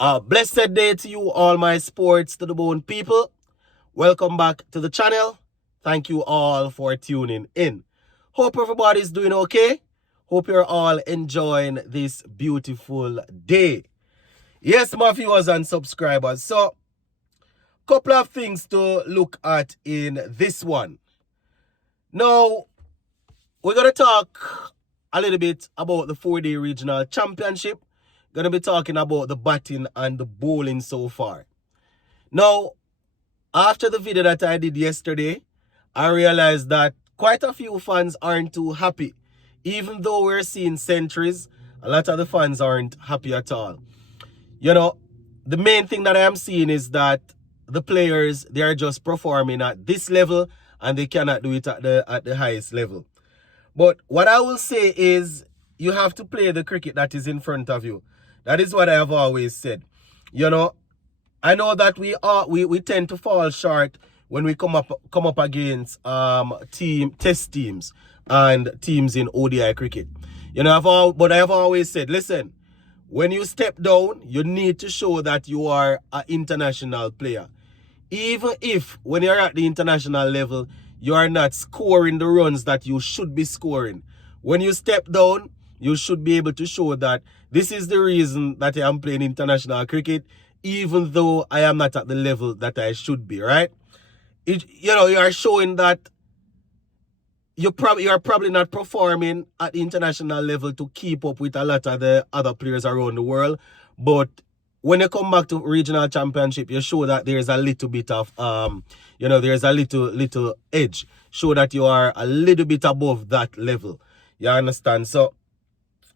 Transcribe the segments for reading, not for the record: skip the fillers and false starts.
A blessed day to you, all my sports to the bone people. Welcome back to the channel. Thank you all for tuning in. Hope everybody's doing okay. Hope you're all enjoying this beautiful day. Yes, my viewers and subscribers. So, couple of things to look at in this one. Now, we're going to talk a little bit about the 4-day regional championship. Going to be talking about the batting and the bowling so far. Now, after the video that I did yesterday, I realized that quite a few fans aren't too happy. Even though we're seeing centuries, a lot of the fans aren't happy at all. You know, the main thing that I am seeing is that the players, they are just performing at this level and they cannot do it at the highest level. But what I will say is you have to play the cricket that is in front of you. That is what I have always said. You know, I know that we tend to fall short when we come up against test teams and teams in ODI cricket. You know, but I have always said, listen, when you step down, you need to show that you are an international player. Even if when you're at the international level, you are not scoring the runs that you should be scoring. When you step down, you should be able to show that this is the reason that I am playing international cricket, even though I am not at the level that I should be, right? You are showing that you are probably not performing at the international level to keep up with a lot of the other players around the world. But when you come back to regional championship, you show that there's a little bit of, there's a little edge. Show that you are a little bit above that level. You understand? So,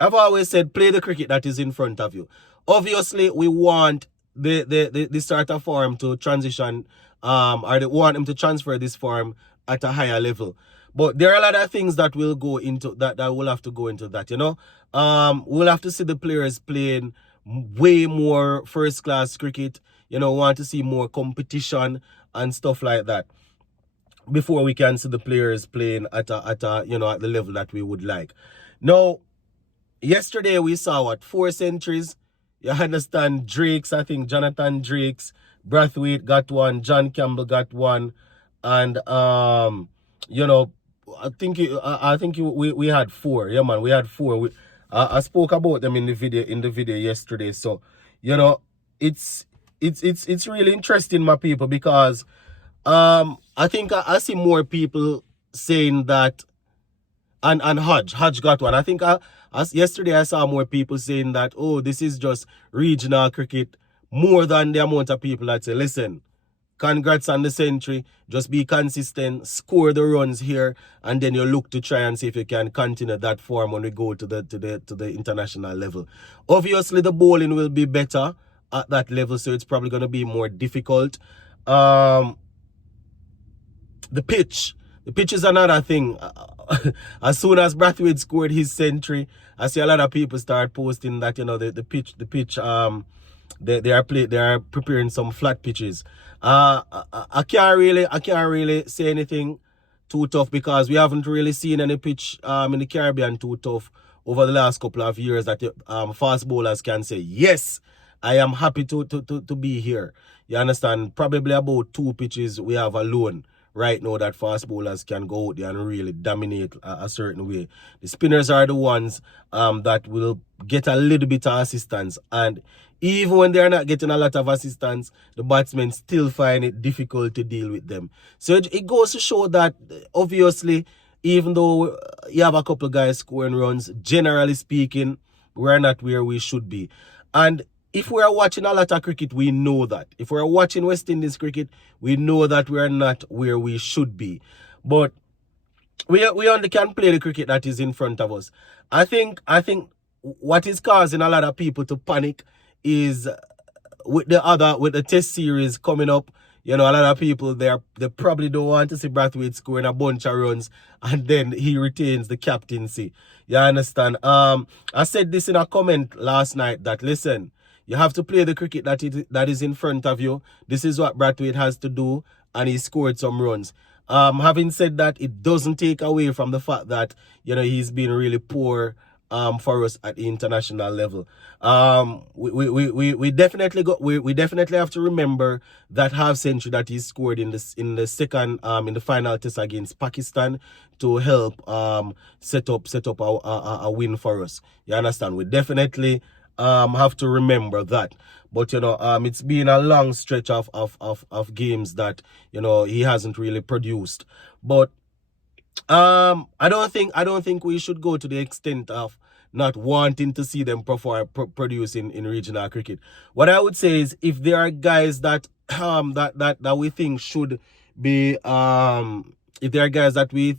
I've always said, play the cricket that is in front of you. Obviously, we want the starter form to transition, or they want him to transfer this form at a higher level. But there are a lot of things that will go into that will have to go into that, you know. We'll have to see the players playing way more first class cricket, you know, want to see more competition and stuff like that before we can see the players playing at the level that we would like. Now, yesterday we saw 4 centuries. You understand, Drakes, I think Jonathan Drakes, Brathwaite got one, John Campbell got one, and I think we had 4. Yeah, man, we had 4. I spoke about them in the video yesterday. So, you know, it's really interesting, my people, because I think I see more people saying that, and Hodge got one. I think yesterday I saw more people saying that, oh, this is just regional cricket, more than the amount of people that say, listen, congrats on the century, just be consistent, score the runs here, and then you look to try and see if you can continue that form when we go to the international level. Obviously, the bowling will be better at that level, so it's probably going to be more difficult. The pitch is another thing. As soon as Brathwaite scored his century, I see a lot of people start posting that, you know, the pitch they are preparing some flat pitches. I can't really say anything too tough, because we haven't really seen any pitch in the Caribbean too tough over the last couple of years that fast bowlers can say, yes, I am happy to be here. You understand? Probably about 2 pitches we have alone right now that fast bowlers can go out there and really dominate a certain way. The spinners are the ones that will get a little bit of assistance, and even when they're not getting a lot of assistance, the batsmen still find it difficult to deal with them. So it goes to show that, obviously, even though you have a couple guys scoring runs, generally speaking, we're not where we should be. And if we are watching a lot of cricket, we know that. If we're watching West Indies cricket, we know that we are not where we should be. But we only can play the cricket that is in front of us. I think what is causing a lot of people to panic is with the test series coming up. You know, a lot of people they probably don't want to see Brathwaite scoring a bunch of runs and then he retains the captaincy. You understand? I said this in a comment last night that, listen, you have to play the cricket that is in front of you. This is what Brathwaite has to do, and he scored some runs. Having said that, it doesn't take away from the fact that, you know, he's been really poor for us at the international level. We definitely we definitely have to remember that half century that he scored in the second in the final test against Pakistan to help set up a win for us. You understand? We definitely have to remember that. But it's been a long stretch of games that he hasn't really produced. But I don't think we should go to the extent of not wanting to see them produce in regional cricket. What I would say is, if there are guys that that we think should be if there are guys that we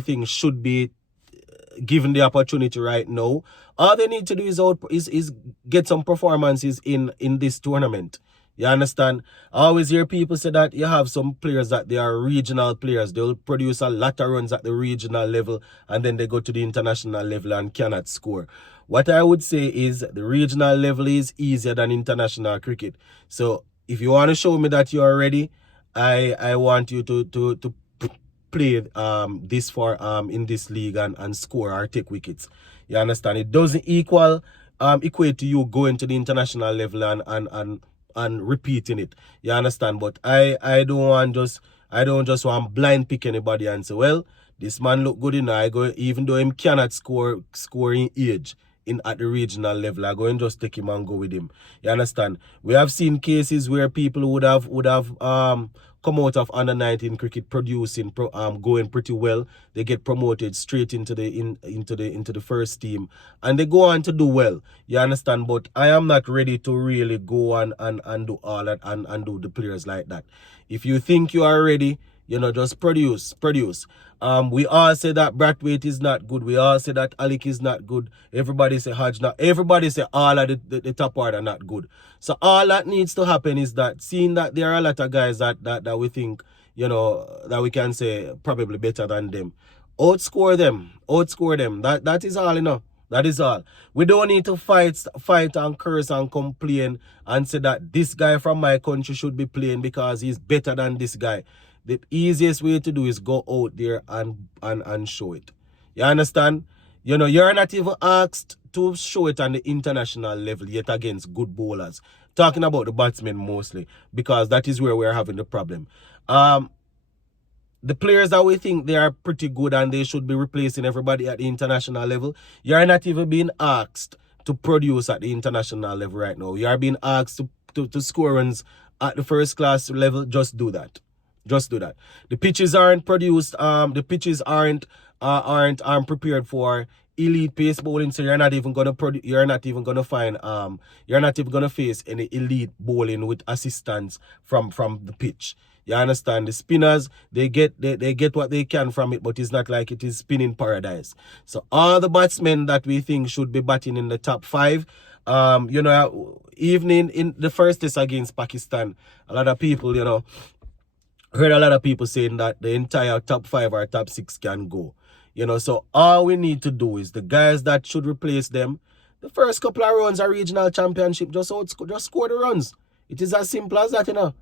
think should be given the opportunity right now, all they need to do is get some performances in this tournament. You understand? I always hear people say that you have some players that they are regional players. They'll produce a lot of runs at the regional level and then they go to the international level and cannot score. What I would say is the regional level is easier than international cricket. So if you want to show me that you are ready, I want you to play this for in this league and score or take wickets. You understand? It doesn't equate to you going to the international level and repeating it. You understand? But I don't just want blind pick anybody and say, well, this man look good enough. Even though him cannot score in age at the regional level, I go and just take him and go with him. You understand? We have seen cases where people would have come out of under 19 cricket producing, going pretty well. They get promoted straight into the first team and they go on to do well. You understand? But I am not ready to really go and do all that and do the players like that. If you think you are ready, just produce. We all say that Brathwaite is not good. We all say that Alec is not good. Everybody say Hodge not. Everybody say all of the top order not good. So all that needs to happen is that, seeing that there are a lot of guys that we think, that we can say probably better than them, outscore them. That is all, That is all. We don't need to fight and curse and complain and say that this guy from my country should be playing because he's better than this guy. The easiest way to do is go out there and show it. You understand? You're not even asked to show it on the international level yet against good bowlers. Talking about the batsmen mostly, because that is where we're having the problem. The players that we think they are pretty good and they should be replacing everybody at the international level, you're not even being asked to produce at the international level right now. You are being asked to score runs at the first class level. Just do that. The pitches aren't produced. The pitches aren't prepared for elite pace bowling. So you're not even gonna face any elite bowling with assistance from the pitch. You understand? The spinners, they get what they can from it, but it's not like it is spinning paradise. So all the batsmen that we think should be batting in the top 5, even in the first test against Pakistan, a lot of people, heard a lot of people saying that the entire top 5 or top 6 can go. So all we need to do is the guys that should replace them, the first couple of runs are regional championship, just score the runs. It is as simple as that,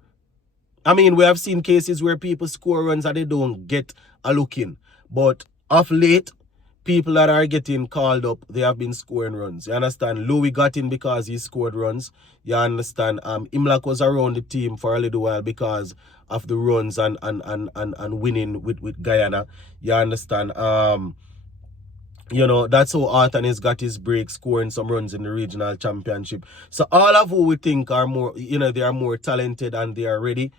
I mean, we have seen cases where people score runs and they don't get a look in. But of late, people that are getting called up, they have been scoring runs. You understand? Louis got in because he scored runs. You understand? Imlach was around the team for a little while because of the runs and winning with Guyana. You understand? That's how Arthur has got his break, scoring some runs in the regional championship. So all of who we think are more, they are more talented and they are ready,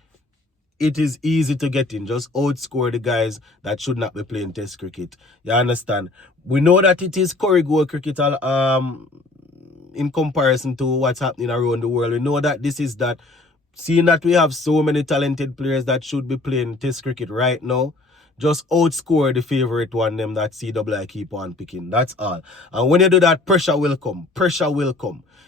it is easy to get in. Just outscore the guys that should not be playing test cricket. You understand? We know that it is curry goal cricket in comparison to what's happening around the world. We know that this is that. Seeing that we have so many talented players that should be playing test cricket right now, just outscore the favorite one, them that CWI keep on picking. That's all. And when you do that, pressure will come.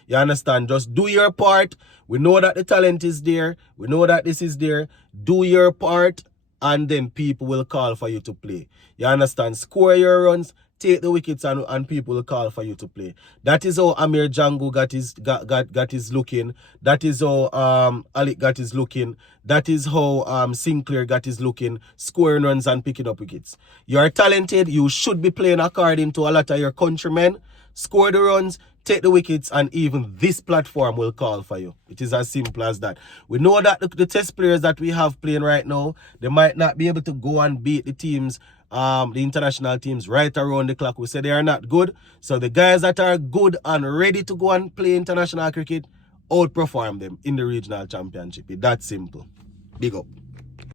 You understand? Just do your part. We know that the talent is there. We know that this is there. Do your part, and then people will call for you to play. You understand? Score your runs, take the wickets and people will call for you to play. That is how Amir Django got his looking. That is how Alec got his looking. That is how Sinclair got his looking, scoring runs and picking up wickets. You are talented. You should be playing according to a lot of your countrymen. Score the runs, take the wickets, and even this platform will call for you. It is as simple as that. We know that the test players that we have playing right now, they might not be able to go and beat the teams, the international teams right around the clock. We say they are not good. So the guys that are good and ready to go and play international cricket, outperform them in the regional championship. It's that simple. Big up.